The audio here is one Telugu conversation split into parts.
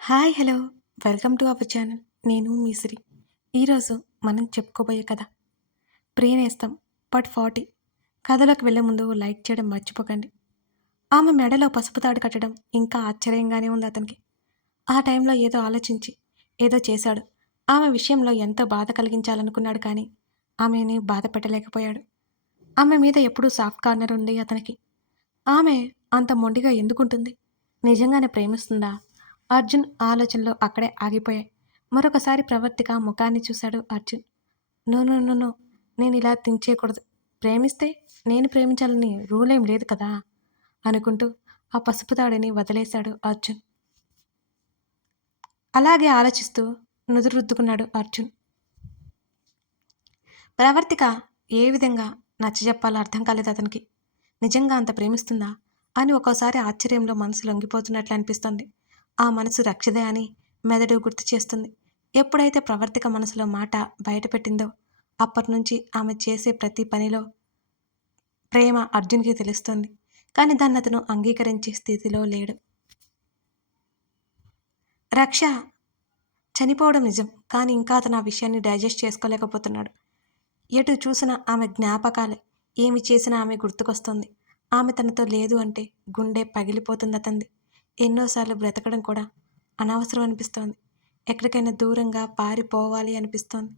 Hi hello welcome to our channel. నేను మీ సిరి. ఈరోజు మనం చెప్పుకోబోయే కథ ప్రియనేస్తం పార్ట్ 40. కథలోకి వెళ్ళే ముందు లైక్ చేయడం మర్చిపోకండి. ఆమె మెడలో పసుపు తాడు కట్టడం ఇంకా ఆశ్చర్యంగానే ఉంది అతనికి. ఆ టైంలో ఏదో ఆలోచించి ఏదో చేశాడు. ఆమె విషయంలో ఎంతో బాధ కలిగించాలనుకున్నాడు, కానీ ఆమెని బాధ పెట్టలేకపోయాడు. ఆమె మీద ఎప్పుడూ సాఫ్ట్ కార్నర్ ఉంది అతనికి. ఆమె అంత మొండిగా ఎందుకుంటుంది? నిజంగానే ప్రేమిస్తుందా? అర్జున్ ఆలోచనలు అక్కడే ఆగిపోయాయి. మరొకసారి ప్రవర్తిక ముఖాన్ని చూశాడు Arjun. No no no no, నేను ఇలా థింక్ చేయకూడదు. ప్రేమిస్తే నేను ప్రేమించాలని రూల్ ఏం లేదు కదా అనుకుంటూ ఆ పసుపు తాడిని వదిలేశాడు అర్జున్. అలాగే ఆలోచిస్తూ నుదురు రుద్దుకున్నాడు అర్జున్. ప్రవర్తిక ఏ విధంగా నచ్చజెప్పాలో అర్థం కాలేదు అతనికి. నిజంగా అంత ప్రేమిస్తుందా అని ఒక్కోసారి ఆశ్చర్యంలో మనసు లొంగిపోతున్నట్లు అనిపిస్తుంది. ఆ మనసు రక్షదే అని మెదడు గుర్తు చేస్తుంది. ఎప్పుడైతే ప్రవర్తిక మనసులో మాట బయటపెట్టిందో అప్పటినుంచి ఆమె చేసే ప్రతి పనిలో ప్రేమ అర్జున్కి తెలుస్తుంది. కానీ దాన్ని అతను అంగీకరించే స్థితిలో లేడు. రక్ష చనిపోవడం నిజం, కానీ ఇంకా అతను ఆ విషయాన్ని డైజెస్ట్ చేసుకోలేకపోతున్నాడు. ఎటు చూసినా ఆమె జ్ఞాపకాలే. ఏమి చేసినా ఆమె గుర్తుకొస్తుంది. ఆమె తనతో లేదు అంటే గుండె పగిలిపోతుంది అతంది. ఎన్నోసార్లు బ్రతకడం కూడా అనవసరం అనిపిస్తోంది. ఎక్కడికైనా దూరంగా పారిపోవాలి అనిపిస్తోంది.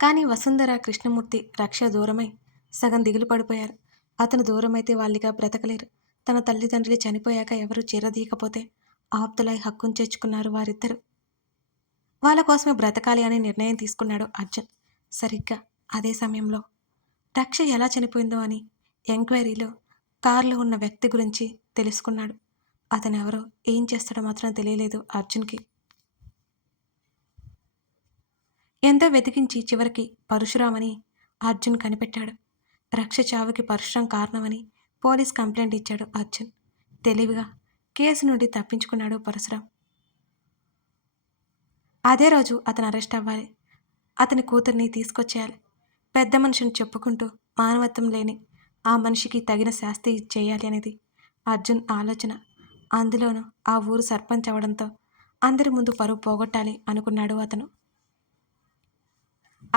కానీ వసుంధర, కృష్ణమూర్తి, రక్ష దూరమై సగం దిగులు పడిపోయారు. అతను దూరమైతే వాళ్ళిగా బ్రతకలేరు. తన తల్లిదండ్రులు చనిపోయాక ఎవరూ చేరదీయకపోతే ఆప్తులై హక్కును చేర్చుకున్నారు వారిద్దరు. వాళ్ళ కోసమే బ్రతకాలి అని నిర్ణయం తీసుకున్నాడు అర్జున్. సరిగ్గా అదే సమయంలో రక్ష ఎలా చనిపోయిందో అని ఎంక్వైరీలో కారులో ఉన్న వ్యక్తి గురించి తెలుసుకున్నాడు. అతనెవరో ఏం చేస్తాడో మాత్రం తెలియలేదు అర్జున్కి. ఎంతో వెతికించి చివరికి పరశురామని అర్జున్ కనిపెట్టాడు. రక్ష చావుకి పరశురాం కారణమని పోలీస్ కంప్లైంట్ ఇచ్చాడు అర్జున్. తెలివిగా కేసు నుండి తప్పించుకున్నాడు పరశురాం. అదే రోజు అతను అరెస్ట్ అవ్వాలి. అతని కూతుర్ని తీసుకొచ్చేయాలి. పెద్ద మనిషిని చెప్పుకుంటూ మానవత్వం లేని ఆ మనిషికి తగిన శాస్తి చేయాలి అనేది అర్జున్ ఆలోచన. అందులోనూ ఆ ఊరు సర్పంచ్ అవడంతో అందరి ముందు పరువు పోగొట్టాలి అనుకున్నాడు అతను.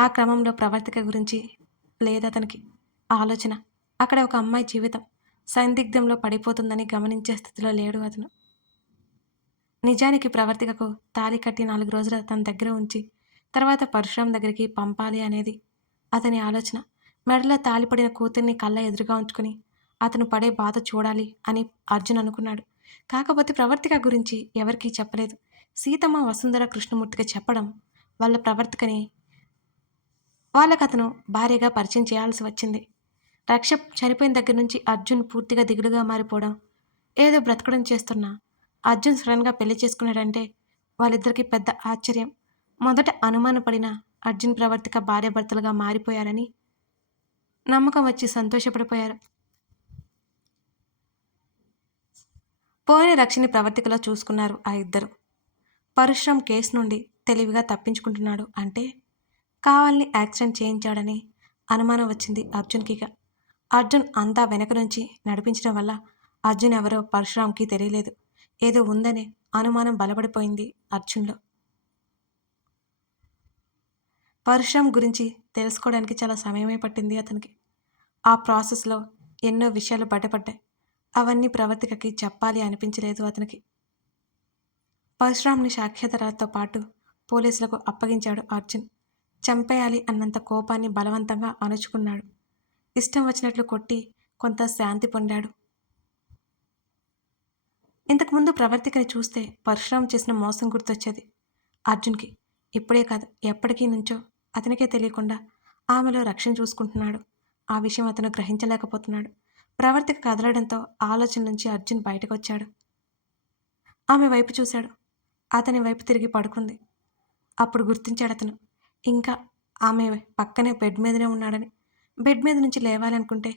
ఆ క్రమంలో ప్రవర్తిక గురించి లేదతనికి ఆలోచన. అక్కడ ఒక అమ్మాయి జీవితం సందిగ్ధంలో పడిపోతుందని గమనించే స్థితిలో లేడు అతను. నిజానికి ప్రవర్తికకు తాళి కట్టి 4 రోజులు తన దగ్గర ఉంచి తర్వాత పరశురాం దగ్గరికి పంపాలి అనేది అతని ఆలోచన. మెడలో తాళిపడిన కూతుర్ని కళ్ళ ఎదురుగా ఉంచుకుని అతను పడే బాధ చూడాలి అని అర్జున్ అనుకున్నాడు. కాకపోతే ప్రవర్తిక గురించి ఎవరికీ చెప్పలేదు. సీతమ్మ, వసుంధర, కృష్ణమూర్తికి చెప్పడం వాళ్ళ ప్రవర్తికని వాళ్ళకతను భార్యగా పరిచయం చేయాల్సి వచ్చింది. రక్ష చనిపోయిన దగ్గర నుంచి అర్జున్ పూర్తిగా దిగులుగా మారిపోవడం, ఏదో బ్రతకడం చేస్తున్నా అర్జున్ సడన్గా పెళ్లి చేసుకున్నాడంటే వాళ్ళిద్దరికీ పెద్ద ఆశ్చర్యం. మొదట అనుమానపడిన అర్జున్, ప్రవర్తిక భార్యాభర్తలుగా మారిపోయారని నమ్మకం వచ్చి సంతోషపడిపోయారు. పోయిన రక్షని ప్రవర్తికలో చూసుకున్నారు ఆ ఇద్దరు. పరశురాం కేసు నుండి తెలివిగా తప్పించుకుంటున్నాడు అంటే కావాలని యాక్సిడెంట్ చేయించాడని అనుమానం వచ్చింది అర్జున్కిగా. అర్జున్ అంతా వెనక నుంచి నడిపించడం వల్ల అర్జున్ ఎవరో పరశురాంకి తెలియలేదు. ఏదో ఉందనే అనుమానం బలపడిపోయింది అర్జున్లో. పరశురాం గురించి తెలుసుకోవడానికి చాలా సమయమే పట్టింది అతనికి. ఆ ప్రాసెస్లో ఎన్నో విషయాలు బయటపడ్డాయి. అవన్నీ ప్రవర్తికకి చెప్పాలి అనిపించలేదు అతనికి. పరశురాంని సాక్ష్యాధారాలతో పాటు పోలీసులకు అప్పగించాడు అర్జున్. చంపేయాలి అన్నంత కోపాన్ని బలవంతంగా అణుచుకున్నాడు. ఇష్టం వచ్చినట్లు కొట్టి కొంత శాంతి పొందాడు. ఇంతకుముందు ప్రవర్తికని చూస్తే పరశురాం చేసిన మోసం గుర్తొచ్చేది అర్జున్కి. ఇప్పుడే కాదు, ఎప్పటికీ నుంచో అతనికే తెలియకుండా ఆమెలో రక్షణ చూసుకుంటున్నాడు. ఆ విషయం అతను గ్రహించలేకపోతున్నాడు. ప్రవర్తిక కదలడంతో ఆలోచన నుంచి అర్జున్ బయటకు వచ్చాడు. ఆమె వైపు చూశాడు. అతని వైపు తిరిగి పడుకుంది. అప్పుడు గుర్తించాడు అతను ఇంకా ఆమె పక్కనే బెడ్ మీదనే ఉన్నాడని. బెడ్ మీద నుంచి లేవాలనుకుంటే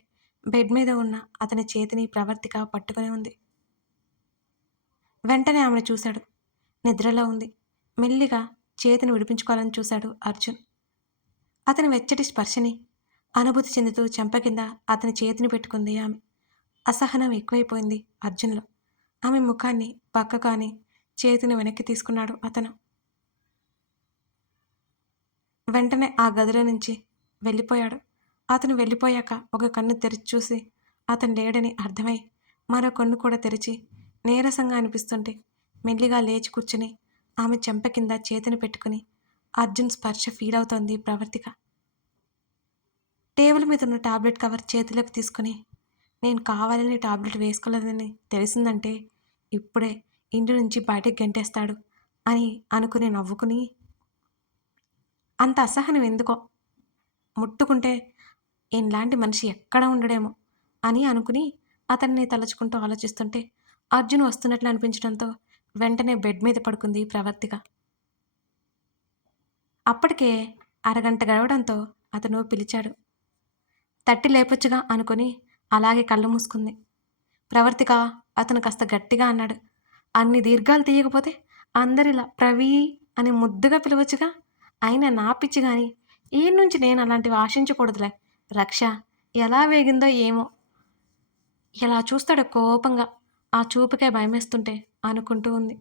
బెడ్ మీద ఉన్న అతని చేతిని ప్రవర్తిక పట్టుకుని ఉంది. వెంటనే ఆమెను చూశాడు. నిద్రలో ఉంది. మెల్లిగా చేతిని విడిపించుకోవాలని చూశాడు అర్జున్. అతని వెచ్చటి స్పర్శని అనుభూతి చెందుతూ చెంప కింద అతని చేతిని పెట్టుకుంది ఆమె. అసహనం ఎక్కువైపోయింది అర్జున్లో. ఆమె ముఖాన్ని పక్కకు అని చేతిని వెనక్కి తీసుకున్నాడు అతను. వెంటనే ఆ గదిలో నుంచి వెళ్ళిపోయాడు. అతను వెళ్ళిపోయాక ఒక కన్ను తెరిచి చూసి అతను లేడని అర్థమై మరో కన్ను కూడా తెరిచి నీరసంగా అనిపిస్తుంటే మెల్లిగా లేచి కూర్చుని ఆమె చెంప కింద చేతిని పెట్టుకుని అర్జున్ స్పర్శ ఫీల్ అవుతోంది ప్రవర్తిక. టేబుల్ మీద ఉన్న టాబ్లెట్ కవర్ చేతిలోకి తీసుకుని నేను కావాలని టాబ్లెట్ వేసుకోలేదని తెలిసిందంటే ఇప్పుడే ఇంటి నుంచి బయటకు గెంటేస్తాడు అని అనుకుని నవ్వుకుని అంత అసహనం ఎందుకో, ముట్టుకుంటే ఈయనలాంటి మనిషి ఎక్కడ ఉండడేమో అని అనుకుని అతన్ని తలుచుకుంటూ ఆలోచిస్తుంటే అర్జున్ వస్తున్నట్లు అనిపించడంతో వెంటనే బెడ్ మీద పడుకుంది ప్రవర్తిక. అప్పటికే అరగంట గడవడంతో అతను పిలిచాడు. తట్టి లేపొచ్చుగా అనుకుని అలాగే కళ్ళు మూసుకుంది ప్రవర్తిక. అతను కాస్త గట్టిగా అన్నాడు. అన్ని దీర్ఘాలు తీయకపోతే అందరిలా ప్రవీ అని ముద్దుగా పిలవచ్చుగా. అయినా నా పిచ్చి గాని ఈ నుంచి నేను అలాంటివి ఆశించకూడదులే. రక్ష ఎలా వేగిందో ఏమో, ఎలా చూస్తాడో కోపంగా, ఆ చూపుకే భయమేస్తుంటే అనుకుంటూ ఉంది.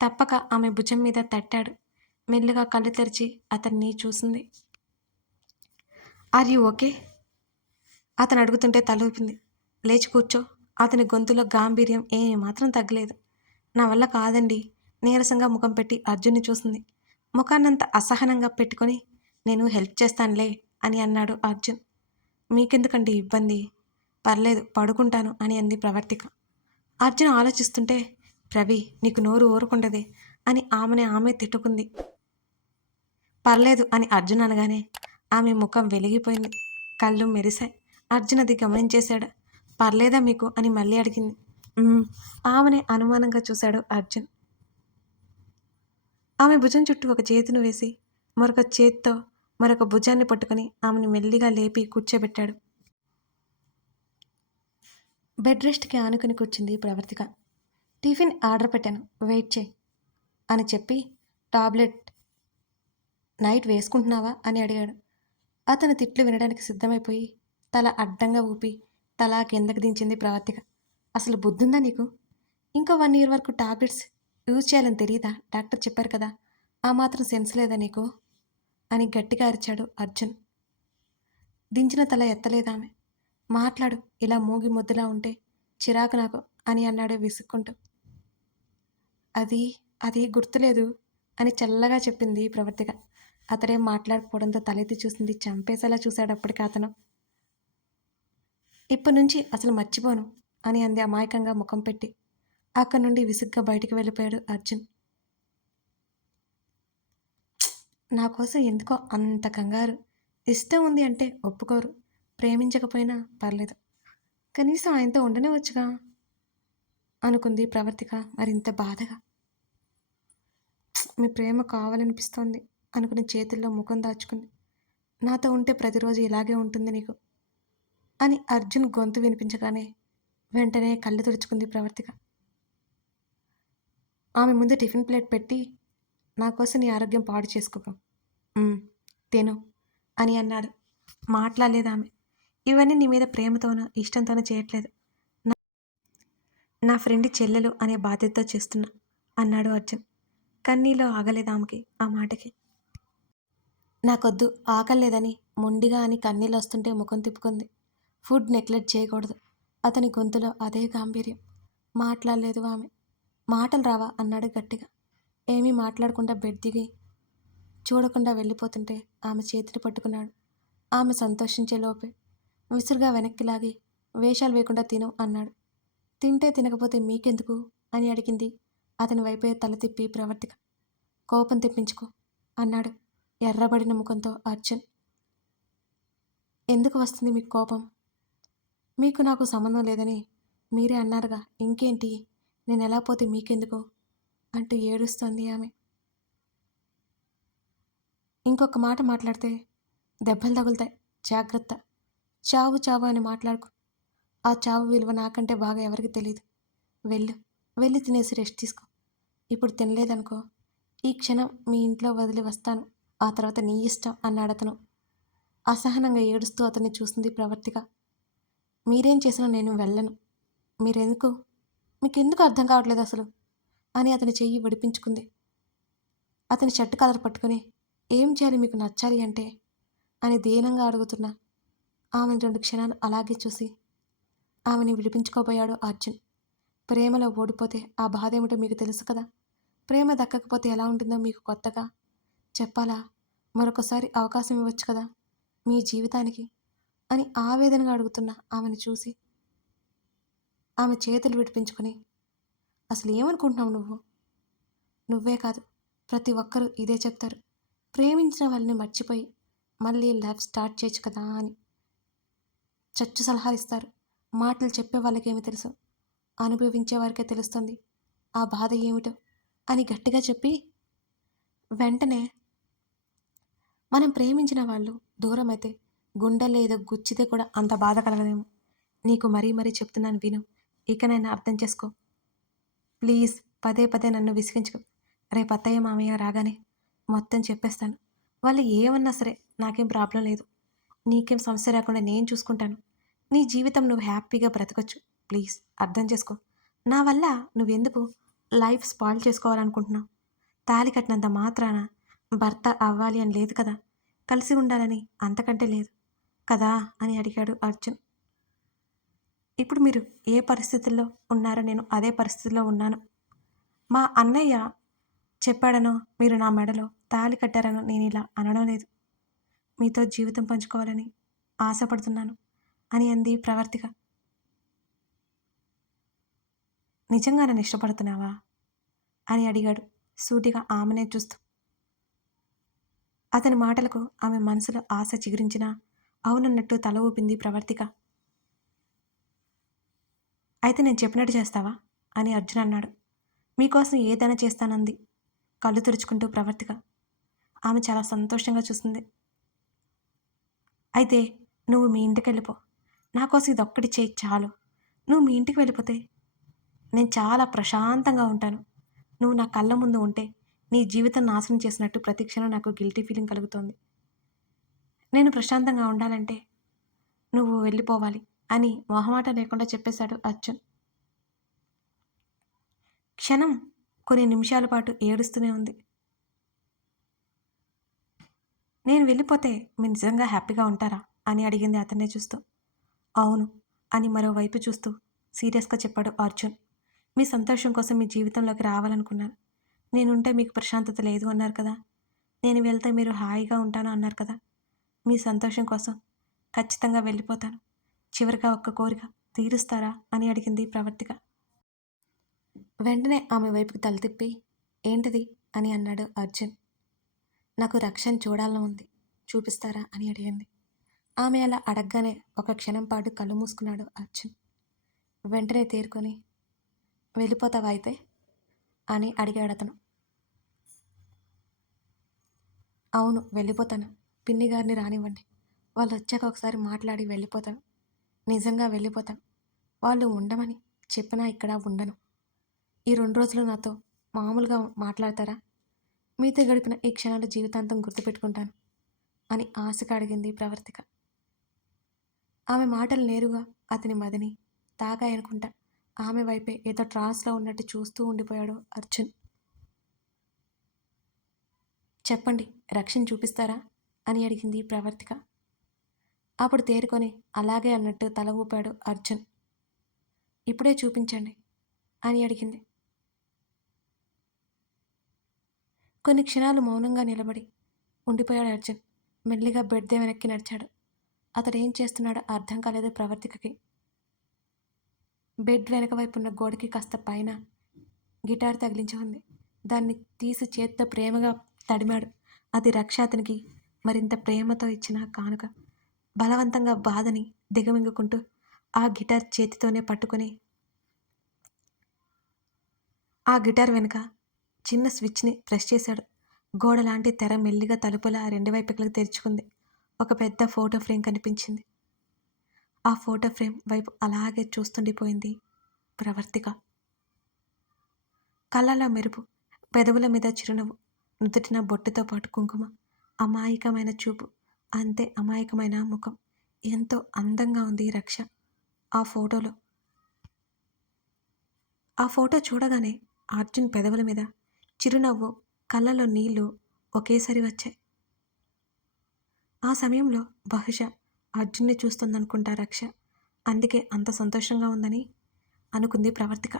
తప్పక ఆమె భుజం మీద తట్టాడు. మెల్లిగా కళ్ళు తెరిచి అతన్ని చూసింది. ఆర్ యూ ఓకే అతను అడుగుతుంటే తల ఊపింది. లేచి కూర్చో. అతని గొంతులో గాంభీర్యం ఏమాత్రం తగ్గలేదు. నా వల్ల కాదండి. నీరసంగా ముఖం పెట్టి అర్జున్ని చూసింది. ముఖాన్నంత అసహనంగా పెట్టుకొని నేను హెల్ప్ చేస్తానులే అని అన్నాడు అర్జున్. మీకెందుకండి ఇబ్బంది? పర్లేదు పడుకుంటాను అని అంది ప్రవర్తిక. అర్జున్ ఆలోచిస్తుంటే రవి నీకు నోరు ఊరుకుండదే అని ఆమె తిట్టుకుంది. పర్లేదు అని అర్జున్ అనగానే ఆమె ముఖం వెలిగిపోయింది. కళ్ళు మెరిశాయి. అర్జున్ అది గమనించేశాడు. పర్లేదా మీకు అని మళ్ళీ అడిగింది. ఆమెనే అనుమానంగా చూశాడు అర్జున్. ఆమె భుజం చుట్టూ ఒక చేతిని వేసి మరొక చేత్తో మరొక భుజాన్ని పట్టుకుని ఆమెను మెల్లిగా లేపి కూర్చోబెట్టాడు. బెడ్ రెస్ట్కి ఆనుకుని కూర్చుంది ప్రవర్తిక. టిఫిన్ ఆర్డర్ పెట్టాను, వెయిట్ చేయి అని చెప్పి టాబ్లెట్ నైట్ వేసుకుంటున్నావా అని అడిగాడు. అతను తిట్లు వినడానికి సిద్ధమైపోయి తల అడ్డంగా ఊపి తల కిందకి దించింది ప్రవర్తిక. అసలు బుద్ధుందా నీకు? ఇంకో 1 year వరకు టాబ్లెట్స్ యూజ్ చేయాలని తెలియదా? డాక్టర్ చెప్పారు కదా. ఆ మాత్రం సెన్స్ లేదా నీకు అని గట్టిగా అరిచాడు అర్జున్. దించిన తల ఎత్తలేదామె. మాట్లాడు, ఇలా మూగి ముద్దలా ఉంటే చిరాకు నాకు అని అన్నాడు విసుక్కుంటూ. అది అది గుర్తులేదు అని చల్లగా చెప్పింది ప్రవర్తిక. అతడేం మాట్లాడకపోవడంతో తలెత్తి చూసింది. చంపేసేలా చూశాడు అప్పటికి అతను. ఇప్పటి నుంచి అసలు మర్చిపోను అని అంది అమాయకంగా ముఖం పెట్టి. అక్కడి నుండి విసుగ్గా బయటికి వెళ్ళిపోయాడు అర్జున్. నా కోసం ఎందుకో అంత కంగారు. ఇష్టం ఉంది అంటే ఒప్పుకోరు, ప్రేమించకపోయినా పర్లేదు, కనీసం ఆయనతో ఉండనివచ్చుగా అనుకుంది ప్రవర్తిక మరింత బాధగా. మీ ప్రేమ కావాలనిపిస్తోంది అనుకుని చేతుల్లో ముఖం దాచుకుంది. నాతో ఉంటే ప్రతిరోజు ఇలాగే ఉంటుంది నీకు అని అర్జున్ గొంతు వినిపించగానే వెంటనే కళ్ళు తుడుచుకుంది ప్రవర్తిక. ఆమె ముందు టిఫిన్ ప్లేట్ పెట్టి నా కోసం నీ ఆరోగ్యం పాడు చేసుకోకు, తిను అని అన్నాడు. మాట్లాడలేదు ఆమె. ఇవన్నీ నీ మీద ప్రేమతోనో ఇష్టంతోనో చేయట్లేదు, నా ఫ్రెండ్ చెల్లెలు అనే బాధ్యతతో చేస్తున్నా అన్నాడు అర్జున్. కన్నీలో ఆగలేదు ఆమెకి ఆ మాటకి. నాకొద్దు, ఆకలేదని మొండిగా అని కన్నీళ్ళు వస్తుంటే ముఖం తిప్పుకుంది. ఫుడ్ నెగ్లెక్ట్ చేయకూడదు. అతని గొంతులో అదే గాంభీర్యం. మాట్లాడలేదు ఆమె. మాటలు రావా అన్నాడు గట్టిగా. ఏమీ మాట్లాడకుండా బెడ్ దిగి చూడకుండా వెళ్ళిపోతుంటే ఆమె చేతిని పట్టుకున్నాడు. ఆమె సంతోషించే లోపే విసురుగా వెనక్కి లాగి వేషాలు వేయకుండా తిను అన్నాడు. తింటే తినకపోతే మీకెందుకు అని అడిగింది అతని వైపే తల తిప్పి ప్రవర్తిక. కోపం తెప్పించుకో అన్నాడు ఎర్రబడిన ముఖంతో అర్జున్. ఎందుకు వస్తుంది మీకు కోపం? మీకు నాకు సంబంధం లేదని మీరే అన్నారుగా, ఇంకేంటి, నేను ఎలా పోతే మీకెందుకు అంటూ ఏడుస్తోంది ఆమె. ఇంకొక మాట మాట్లాడితే దెబ్బలు తగులుతాయి, జాగ్రత్త. చావు చావు అని మాట్లాడుకు. ఆ చావు విలువ నాకంటే బాగా ఎవరికి తెలియదు. వెళ్ళి తినేసి రెస్ట్ తీసుకో. ఇప్పుడు తినలేదనుకో, ఈ క్షణం మీ ఇంట్లో వదిలి వస్తాను, ఆ తర్వాత నీ ఇష్టం అన్నాడతను. అసహనంగా ఏడుస్తూ అతన్ని చూసింది ప్రవర్తిక. మీరేం చేసినా నేను వెళ్ళను. మీరెందుకు మీకెందుకు అర్థం కావట్లేదు అసలు అని అతని చెయ్యి విడిపించుకుంది. అతని షర్ట్ కలర్ పట్టుకుని ఏం చేయాలి మీకు నచ్చాలి అంటే అని దీనంగా అడుగుతున్నా ఆమెను 2 క్షణాలు అలాగే చూసి ఆమెని విడిపించుకోబోయాడు అర్జున్. ప్రేమలో ఓడిపోతే ఆ బాధ ఏమిటో మీకు తెలుసు కదా. ప్రేమ దక్కకపోతే ఎలా ఉంటుందో మీకు కొత్తగా చెప్పాలా? మరొకసారి అవకాశం ఇవ్వచ్చు కదా మీ జీవితానికి అని ఆవేదనగా అడుగుతున్న ఆమెను చూసి ఆమె చేతులు విడిపించుకొని అసలు ఏమనుకుంటున్నావు నువ్వు? నువ్వే కాదు ప్రతి ఒక్కరూ ఇదే చెప్తారు. ప్రేమించిన వాళ్ళని మర్చిపోయి మళ్ళీ లైఫ్ స్టార్ట్ చేయొచ్చు కదా అని చచ్చు సలహాలు ఇస్తారు. మాటలు చెప్పే వాళ్ళకేమి తెలుసు, అనుభవించే వారికే తెలుస్తుంది ఆ బాధ ఏమిటో అని గట్టిగా చెప్పి వెంటనే మనం ప్రేమించిన వాళ్ళు దూరమైతే గుండెల్లో ఏదో గుచ్చితే కూడా అంత బాధ కలగదేమో. నీకు మరీ మరీ చెప్తున్నాను విను. ఇకనైనా అర్థం చేసుకో. ప్లీజ్ పదే పదే నన్ను విసిగించుకో. రేపు అత్తయ్య మామయ్య రాగానే మొత్తం చెప్పేస్తాను. వాళ్ళు ఏమన్నా సరే నాకేం ప్రాబ్లం లేదు. నీకేం సమస్య రాకుండా నేను చూసుకుంటాను. నీ జీవితం నువ్వు హ్యాపీగా బ్రతకొచ్చు. ప్లీజ్ అర్థం చేసుకో. నా వల్ల నువ్వెందుకు లైఫ్ స్పాయిల్ చేసుకోవాలనుకుంటున్నావు? తాళి కట్టినంత మాత్రాన భర్త అవ్వాలి అని లేదు కదా. కలిసి ఉండాలని అంతకంటే లేదు కదా అని అడిగాడు అర్జున్. ఇప్పుడు మీరు ఏ పరిస్థితుల్లో ఉన్నారో నేను అదే పరిస్థితిలో ఉన్నాను. మా అన్నయ్య చెప్పాడనో మీరు నా మెడలో తాళి కట్టారనో నేను ఇలా అనడం లేదు. మీతో జీవితం పంచుకోవాలని ఆశపడుతున్నాను అని అంది ప్రవర్తిక. నిజంగా నన్ను ఇష్టపడుతున్నావా అని అడిగాడు సూటిగా ఆమెనే చూస్తూ. అతని మాటలకు ఆమె మనసులో ఆశ చిగురించినా అవునన్నట్టు తల ఊపింది ప్రవర్తిక. అయితే నేను చెప్పినట్టు చేస్తావా అని అర్జున్ అన్నాడు. మీకోసం ఏదైనా చేస్తానంది కళ్ళు తెరుచుకుంటూ ప్రవర్తిక. ఆమె చాలా సంతోషంగా చూస్తుంది. అయితే నువ్వు మీ ఇంటికి వెళ్ళిపో. నా కోసం ఇదొక్కటి చేయి చాలు. నువ్వు మీ ఇంటికి వెళ్ళిపోతే నేను చాలా ప్రశాంతంగా ఉంటాను. నువ్వు నా కళ్ళ ముందు ఉంటే నీ జీవితం నాశనం చేసినట్టు ప్రతి క్షణం నాకు గిల్టీ ఫీలింగ్ కలుగుతోంది. నేను ప్రశాంతంగా ఉండాలంటే నువ్వు వెళ్ళిపోవాలి అని మొహమాట లేకుండా చెప్పేశాడు అర్జున్. క్షణం కొన్ని నిమిషాల పాటు ఏడుస్తూనే ఉంది. నేను వెళ్ళిపోతే మీరు నిజంగా హ్యాపీగా ఉంటారా అని అడిగింది అతన్నే చూస్తూ. అవును అని మరోవైపు చూస్తూ సీరియస్గా చెప్పాడు అర్జున్. మీ సంతోషం కోసం మీ జీవితంలోకి రావాలనుకున్నాను. నేనుంటే మీకు ప్రశాంతత లేదు అన్నారు కదా. నేను వెళ్తే మీరు హాయిగా ఉంటాను అన్నారు కదా. మీ సంతోషం కోసం ఖచ్చితంగా వెళ్ళిపోతాను. చివరిగా ఒక్క కోరిక తీరుస్తారా అని అడిగింది ప్రవర్తిక. వెంటనే ఆమె వైపుకి తల తిప్పి ఏంటిది అని అన్నాడు అర్జున్. నాకు రక్షణ చూడాలని ఉంది, చూపిస్తారా అని అడిగింది. ఆమె అలా అడగగానే ఒక క్షణం పాటు కళ్ళు మూసుకున్నాడు అర్జున్. వెంటనే తేరుకొని వెళ్ళిపోతావా అయితే అని అడిగాడు అతను. అవును వెళ్ళిపోతాను. పిన్ని గారిని రానివ్వండి. వాళ్ళు వచ్చాక ఒకసారి మాట్లాడి వెళ్ళిపోతాను. నిజంగా వెళ్ళిపోతాను. వాళ్ళు ఉండమని చెప్పినా ఇక్కడ ఉండను. ఈ 2 రోజులు నాతో మామూలుగా మాట్లాడతారా? మీతో గడిపిన ఈ క్షణాలు జీవితాంతం గుర్తుపెట్టుకుంటాను అని ఆశగా అడిగింది ప్రవర్తిక. ఆమె మాటలు నేరుగా అతని మదిని తాకాయనుకుంటా ఆమె వైపే ఏదో ట్రాన్స్లో ఉన్నట్టు చూస్తూ ఉండిపోయాడు అర్జున్. చెప్పండి రక్షణ చూపిస్తారా అని అడిగింది ప్రవర్తిక. అప్పుడు తేరుకొని అలాగే అన్నట్టు తల ఊపాడు అర్జున్. ఇప్పుడే చూపించండి అని అడిగింది. కొన్ని క్షణాలు మౌనంగా నిలబడి ఉండిపోయాడు అర్జున్. మెల్లిగా బెడ్ వెనక్కి నడిచాడు. అతడు ఏం చేస్తున్నాడో అర్థం కాలేదు ప్రవర్తికకి. బెడ్ వెనక వైపు ఉన్న గోడకి కాస్త పైన గిటార్ తగిలించి ఉంది. దాన్ని తీసి చేత్తో ప్రేమగా తడిమాడు. అది రక్ష అతనికి మరింత ప్రేమతో ఇచ్చిన కానుక. బలవంతంగా బాధని దిగమింగుకుంటూ ఆ గిటార్ చేతితోనే పట్టుకొని ఆ గిటార్ వెనుక చిన్న స్విచ్ని ప్రెస్ చేశాడు. గోడ లాంటి తెర మెల్లిగా తలుపులా 2 వైపులకు తెరుచుకుంది. ఒక పెద్ద ఫోటో ఫ్రేమ్ కనిపించింది. ఆ ఫోటో ఫ్రేమ్ వైపు అలాగే చూస్తుండిపోయింది ప్రవర్తిక. కళ్ళలో మెరుపు, పెదవుల మీద చిరునవ్వు, నుదుటిన బొట్టుతో పాటు కుంకుమ, అమాయకమైన చూపు, అంతే అమాయకమైన ముఖం. ఎంతో అందంగా ఉంది రక్ష ఆ ఫోటోలో. ఆ ఫోటో చూడగానే అర్జున్ పెదవుల మీద చిరునవ్వు, కళ్ళలో నీళ్లు ఒకేసారి వచ్చాయి. ఆ సమయంలో బహుశా అర్జున్ని చూస్తుందనుకుంటా రక్ష. అందుకే అంత సంతోషంగా ఉందని అనుకుంది ప్రవర్తిక.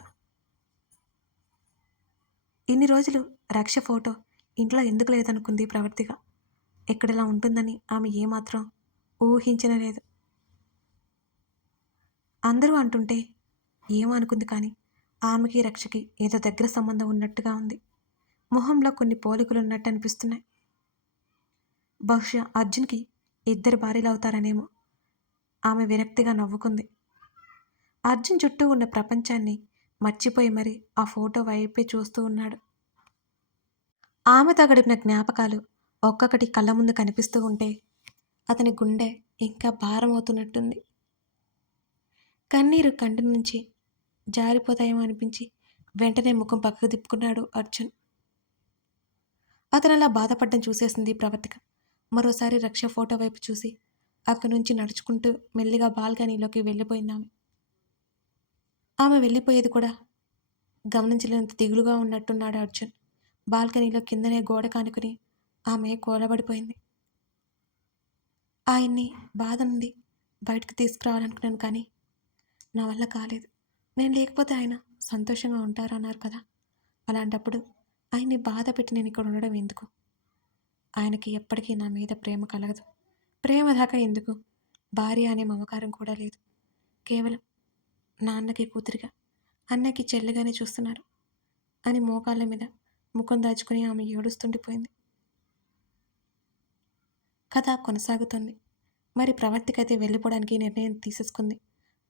ఇన్ని రోజులు రక్ష ఫోటో ఇంట్లో ఎందుకు లేదనుకుంది ప్రవర్తిక. ఎక్కడిలా ఉంటుందని ఆమె ఏమాత్రం ఊహించనలేదు. అందరూ అంటుంటే ఏమో అనుకుంది, కానీ ఆమెకి రక్షకి ఏదో దగ్గర సంబంధం ఉన్నట్టుగా ఉంది. మొహంలో కొన్ని పోలికలున్నట్టు అనిపిస్తున్నాయి. బహుశా అర్జున్కి ఇద్దరు భార్యలవుతారనేమో. ఆమె విరక్తిగా నవ్వుకుంది. అర్జున్ చుట్టూ ఉన్న ప్రపంచాన్ని మర్చిపోయి మరి ఆ ఫోటో వైపే చూస్తూ ఉన్నాడు. ఆమెతో గడిపిన జ్ఞాపకాలు ఒక్కొక్కటి కళ్ళ ముందు కనిపిస్తూ ఉంటే అతని గుండె ఇంకా భారమవుతున్నట్టుంది. కన్నీరు కంటి నుంచి జారిపోతాయేమో అనిపించి వెంటనే ముఖం పక్కకు తిప్పుకున్నాడు అర్జున్. అతను అలా బాధపడ్డం చూసేసింది ప్రవర్తిక. మరోసారి రక్ష ఫోటో వైపు చూసి అక్కడి నుంచి నడుచుకుంటూ మెల్లిగా బాల్కనీలోకి వెళ్ళిపోయిందామె. ఆమె వెళ్ళిపోయేది కూడా గమనించలేనంత దిగులుగా ఉన్నట్టున్నాడు అర్జున్. బాల్కనీలో కిందనే గోడ కానుకుని ఆమె కూలబడిపోయింది. ఆయన్ని బాధ నుండి బయటకు తీసుకురావాలనుకున్నాను, కానీ నా వల్ల కాలేదు. నేను లేకపోతే ఆయన సంతోషంగా ఉంటారన్నారు కదా, అలాంటప్పుడు ఆయన్ని బాధ పెట్టి నేను ఇక్కడ ఉండడం ఎందుకు? ఆయనకి ఎప్పటికీ నా మీద ప్రేమ కలగదు. ప్రేమ దాకా ఎందుకు? భార్య అనే మమకారం కూడా లేదు. కేవలం నాన్నకి కూతురిగా, అన్నకి చెల్లిగానే చూస్తున్నారు అని మోకాళ్ళ మీద ముఖం దాచుకుని ఆమె ఏడుస్తుండిపోయింది. కథ కొనసాగుతోంది. మరి ప్రవర్తికైతే వెళ్ళిపోవడానికి నిర్ణయం తీసేసుకుంది.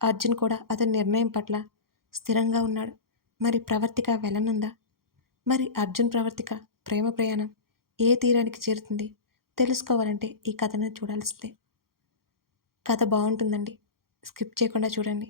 అర్జున్ కూడా అతని నిర్ణయం పట్ల స్థిరంగా ఉన్నాడు. మరి ప్రవర్తిక వెళ్ళనుందా? మరి అర్జున్ ప్రవర్తిక ప్రేమ ప్రయాణం ఏ తీరానికి చేరుతుంది? తెలుసుకోవాలంటే ఈ కథను చూడాల్సిందే. కథ బాగుంటుందండి, స్కిప్ చేయకుండా చూడండి.